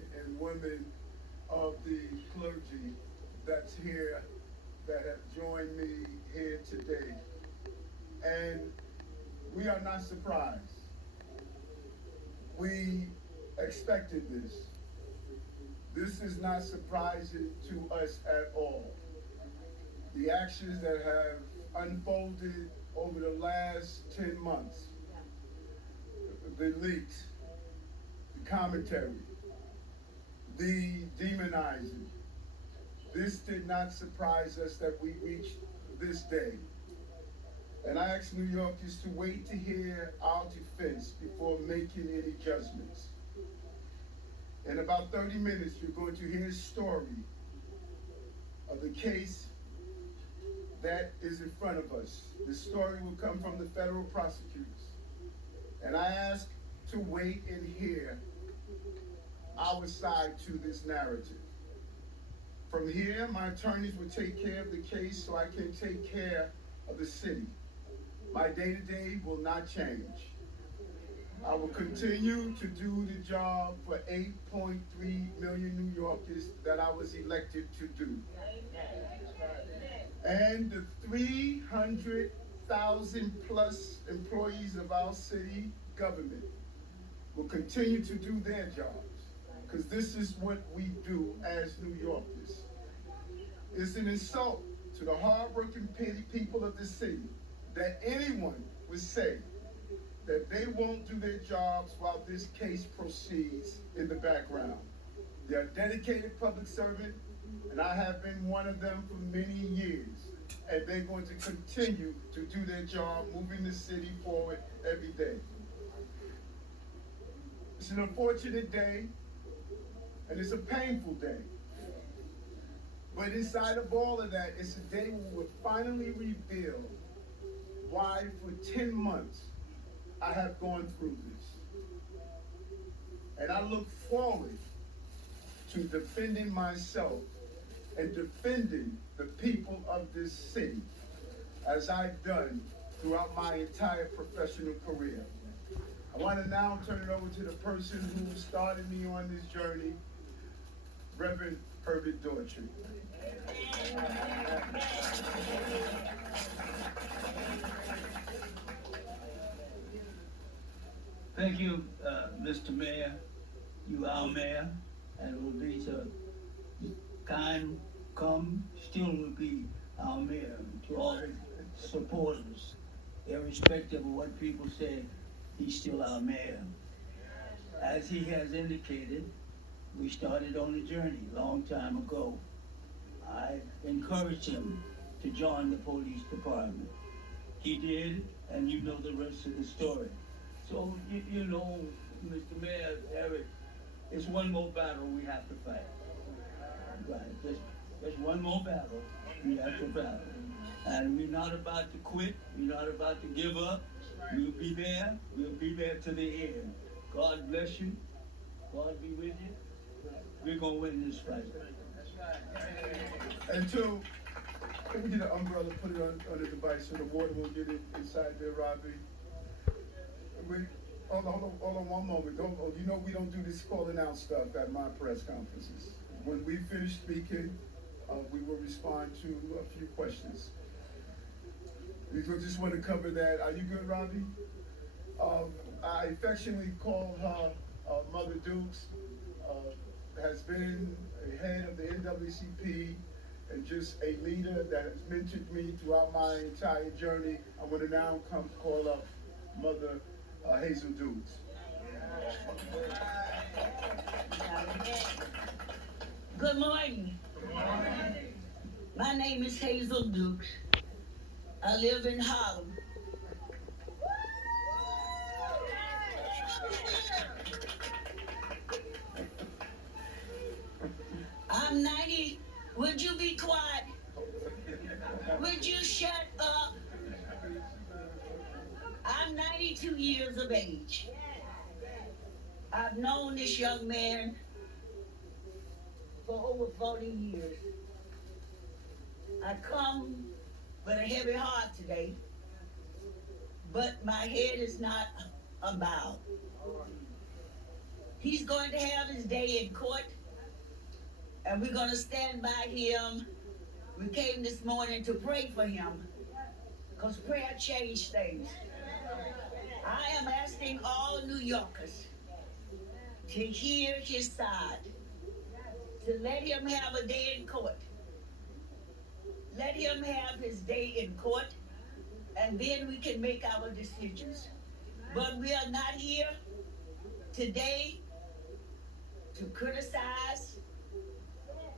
men and women of the clergy that's here, that have joined me here today. And we are not surprised. We expected this. This is not surprising to us at all. The actions that have unfolded over the last 10 months, the leaks, the commentary, the demonizing, this did not surprise us that we reached this day. And I ask New Yorkers to wait to hear our defense before making any judgments. In about 30 minutes, you're going to hear a story of the case that is in front of us. The story will come from the federal prosecutors. And I ask to wait and hear our side to this narrative. From here, my attorneys will take care of the case so I can take care of the city. My day-to-day will not change. I will continue to do the job for 8.3 million New Yorkers that I was elected to do. And the 300,000 plus employees of our city government will continue to do their jobs, because this is what we do as New Yorkers. It's an insult to the hardworking people of the city that anyone would say that they won't do their jobs while this case proceeds in the background. They're a dedicated public servant, and I have been one of them for many years. And they're going to continue to do their job, moving the city forward every day. It's an unfortunate day, and it's a painful day. But inside of all of that, it's a day when we will finally reveal why for 10 months I have gone through this. And I look forward to defending myself and defending the people of this city, as I've done throughout my entire professional career. I want to now turn it over to the person who started me on this journey, Reverend Herbert Daughtry. Thank you, Mr. Mayor. You our mayor, and will be to time come, still will be our mayor. To all his supporters, irrespective of what people say, he's still our mayor. As he has indicated, we started on a journey a long time ago. I encouraged him to join the police department. He did, and you know the rest of the story. So, you know, Mr. Mayor, Eric, it's one more battle we have to fight. Right, just one more battle we have to battle. And we're not about to quit, we're not about to give up. We'll be there to the end. God bless you, God be with you. We're gonna win this fight. And two, can we get an umbrella, put it on the device so the water will get it inside there, Robbie? Hold on one moment. You know we don't do this calling out stuff at my press conferences. When we finish speaking, we will respond to a few questions. We just want to cover that. Are you good, Robbie? I affectionately call her Mother Dukes. Has been a head of the NAACP and just a leader that has mentored me throughout my entire journey. I'm going to now come call up Mother Hazel Dukes. Good morning. My name is Hazel Dukes. I live in Harlem. I'm 90. Would you be quiet? Would you shut up? I'm 92 years of age. I've known this young man for over 40 years. I come with a heavy heart today, but my head is not about. He's going to have his day in court, and we're going to stand by him. We came this morning to pray for him, because prayer changed things. I am asking all New Yorkers to hear his side, to let him have a day in court. Let him have his day in court, and then we can make our decisions. But we are not here today to criticize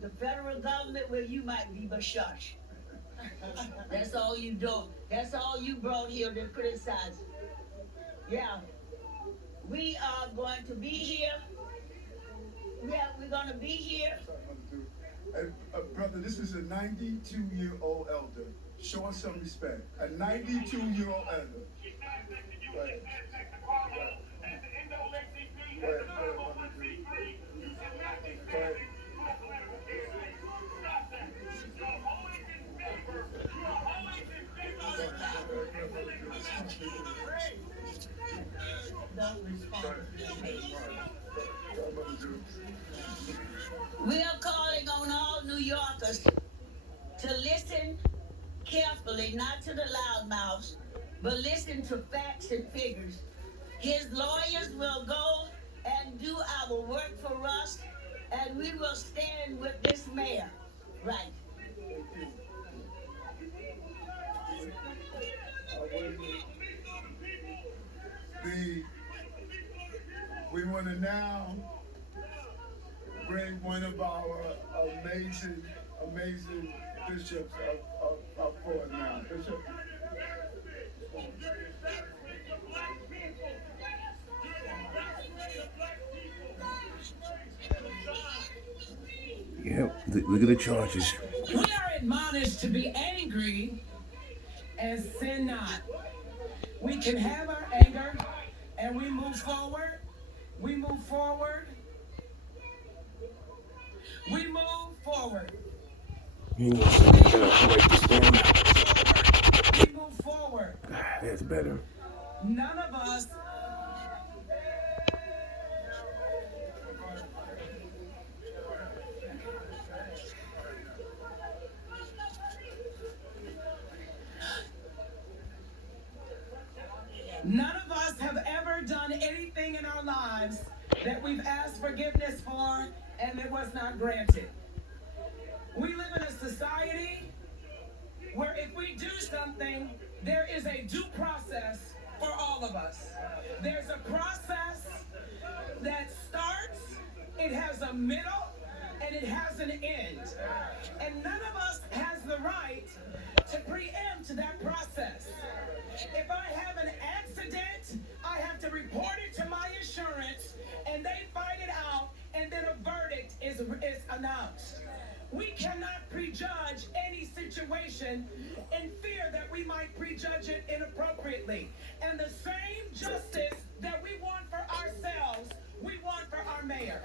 the federal government where you might be Bashash. That's all you do. That's all you brought here to criticize. Yeah. We are going to be here. Yeah, we're going to be here. Brother, this is a 92-year-old elder. Show us some respect. A 92-year-old elder. Right. We are calling on all New Yorkers to listen carefully, not to the loudmouths, but listen to facts and figures. His lawyers will go and do our work for us, and we will stand with this mayor. Right. We want to now bring one of our amazing bishops up forward now. Bishop. Yep, look at the charges. We are admonished to be angry and sin not. We can have our anger and we move forward. We move forward. We move forward. You know, I gotta write this down. We move forward. That's better. None of us have ever done anything in our lives that we've asked forgiveness for and it was not granted. We live in a society where if we do something, there is a due process for all of us. There's a process that starts, it has a middle, and it has an end. And none of us has the right to preempt that process. If I have an accident, I have to report it to my insurance, and they find it out, and then a verdict is announced. We cannot prejudge any situation in fear that we might prejudge it inappropriately. And the same justice that we want for ourselves, we want for our mayor.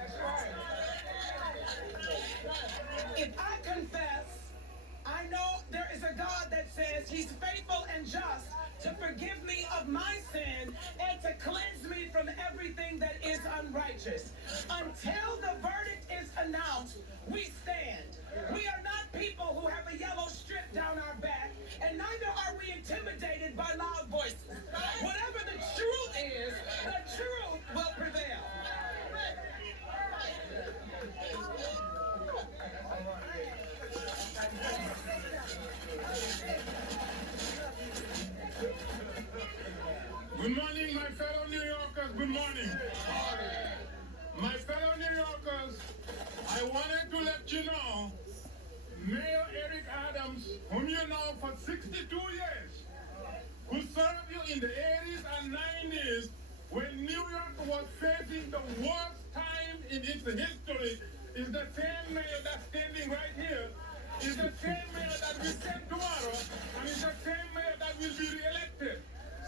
If I confess, I know there is a God that says he's faithful and just to forgive me of my sin and to cleanse me from everything that is unrighteous. Until the verdict is announced, we stand. We are not people who have a yellow strip down our back, and neither are we intimidated by loud voices. Whatever the truth is, the truth will prevail. Good morning, my fellow New Yorkers. Good morning. My fellow New Yorkers, I wanted to let you know, Mayor Eric Adams, whom you know for 62 years, who served you in the 80s and 90s when New York was facing the worst time in its history, is the same mayor that's standing right here, is the same mayor that will stand tomorrow, and is the same mayor that will be re-elected.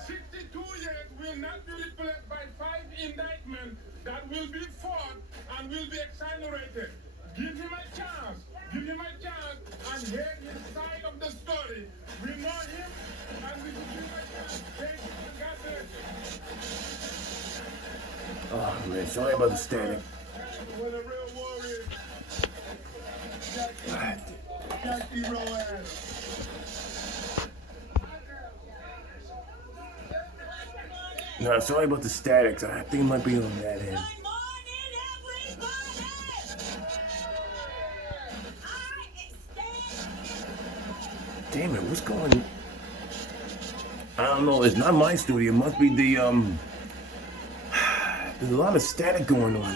62 years will not be replaced by 5 indictments that will be fought and will be exonerated. Give him a chance. Give him a chance and hear his side of the story. We know him and we give him a chance. Thank you and God bless you. Oh man, sorry about the static. When a real warrior, Jackie Rowan. No, sorry about the static. I think it might be on that end. Good morning, everybody. Damn it, what's going? I don't know. It's not my studio. It must be the There's a lot of static going on.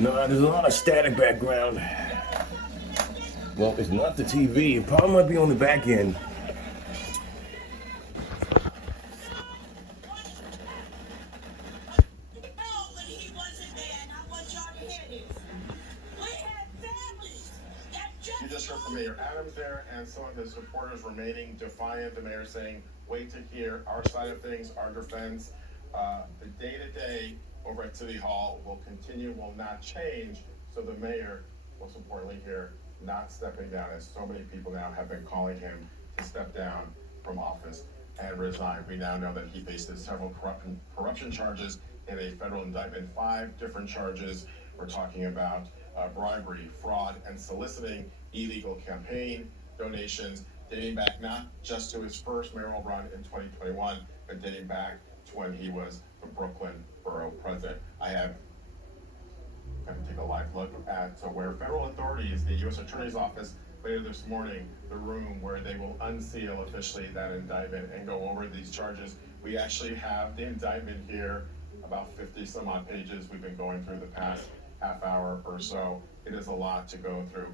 No, there's a lot of static background. Well, it's not the TV. It probably might be on the back end. You just heard from Mayor Adams there, and some of his supporters remaining defiant. The mayor saying, wait to hear our side of things, our defense. The day-to-day over at City Hall will continue, will not change. So the mayor, most importantly here, not stepping down, as so many people now have been calling him to step down from office and resign. We now know that he faces several corruption charges in a federal indictment, 5 different charges. We're talking about bribery, fraud, and soliciting illegal campaign donations, dating back not just to his first mayoral run in 2021, but dating back to when he was the Brooklyn Borough President. I have going to take a live look at where federal authorities, the U.S. Attorney's Office, later this morning, the room where they will unseal officially that indictment and go over these charges. We actually have the indictment here, about 50 some odd pages we've been going through the past half hour or so. It is a lot to go through.